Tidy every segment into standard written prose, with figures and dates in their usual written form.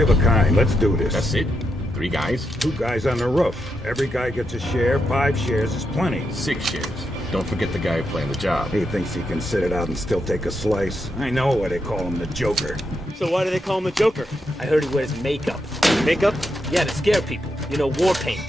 Robbery of a kind. Let's do this. That's it? 3 guys? 2 guys on the roof. Every guy gets a share. 5 shares is plenty. 6 shares. Don't forget the guy playing the job. He thinks he can sit it out and still take a slice. I know why they call him the Joker. So why do they call him the Joker? I heard he wears makeup. Makeup? Yeah, to scare people. You know, war paint.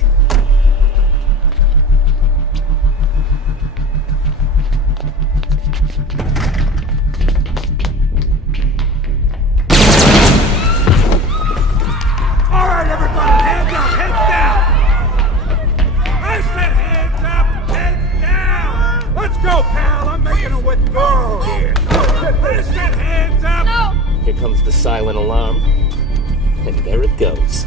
Here comes the silent alarm, and there it goes.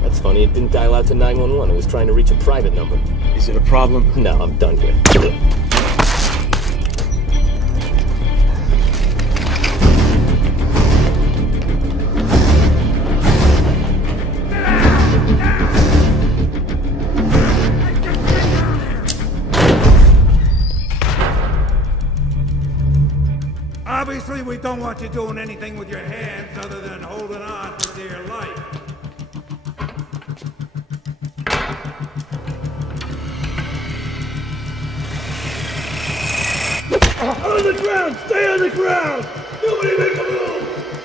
That's funny, it didn't dial out to 911. It was trying to reach a private number. Is it a problem? No, I'm done here. Obviously, we don't want you doing anything with your hands other than holding on for dear life. On the ground! Stay on the ground! Nobody make a move!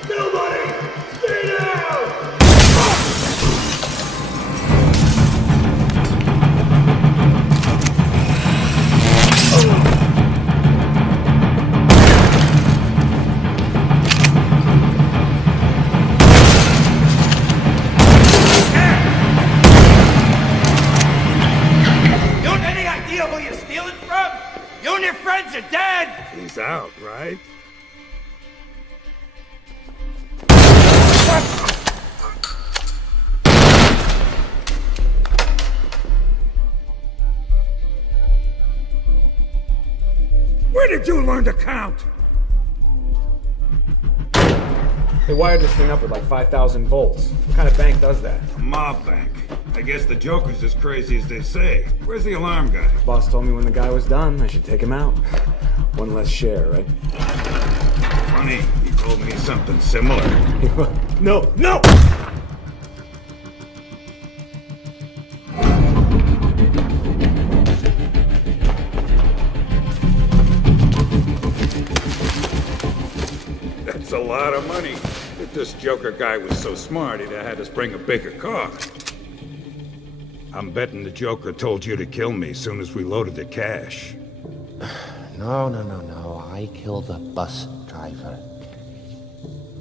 Nobody! Stay down! You and your friends are dead! He's out, right? Where did you learn to count? They wired this thing up with like 5,000 volts. What kind of bank does that? A mob bank. I guess the Joker's as crazy as they say. Where's the alarm guy? Boss told me when the guy was done, I should take him out. One less share, right? Funny, he told me something similar. No! No! That's a lot of money. If this Joker guy was so smart, he'd have had us bring a bigger car. I'm betting the Joker told you to kill me as soon as we loaded the cash. No. I killed the bus driver.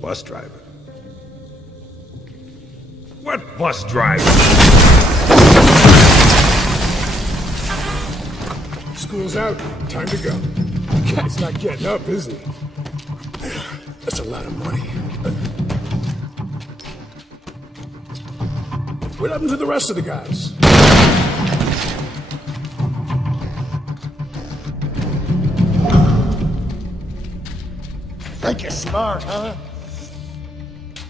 Bus driver? What bus driver? School's out. Time to go. The guy's not getting up, is he? That's a lot of money. What happened to the rest of the guys? Think you're smart, huh?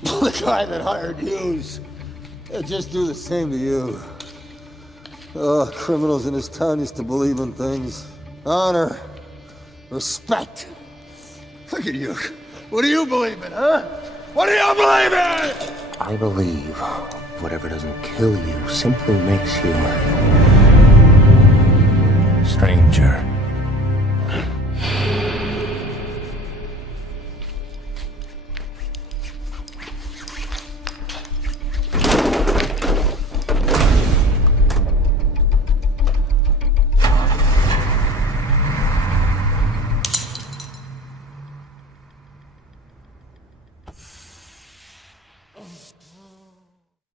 The guy that hired yous. He'll just do the same to you. Oh, criminals in this town used to believe in things. Honor. Respect. Look at you. What do you believe in, huh? What do you believe in? I believe whatever doesn't kill you simply makes you stranger.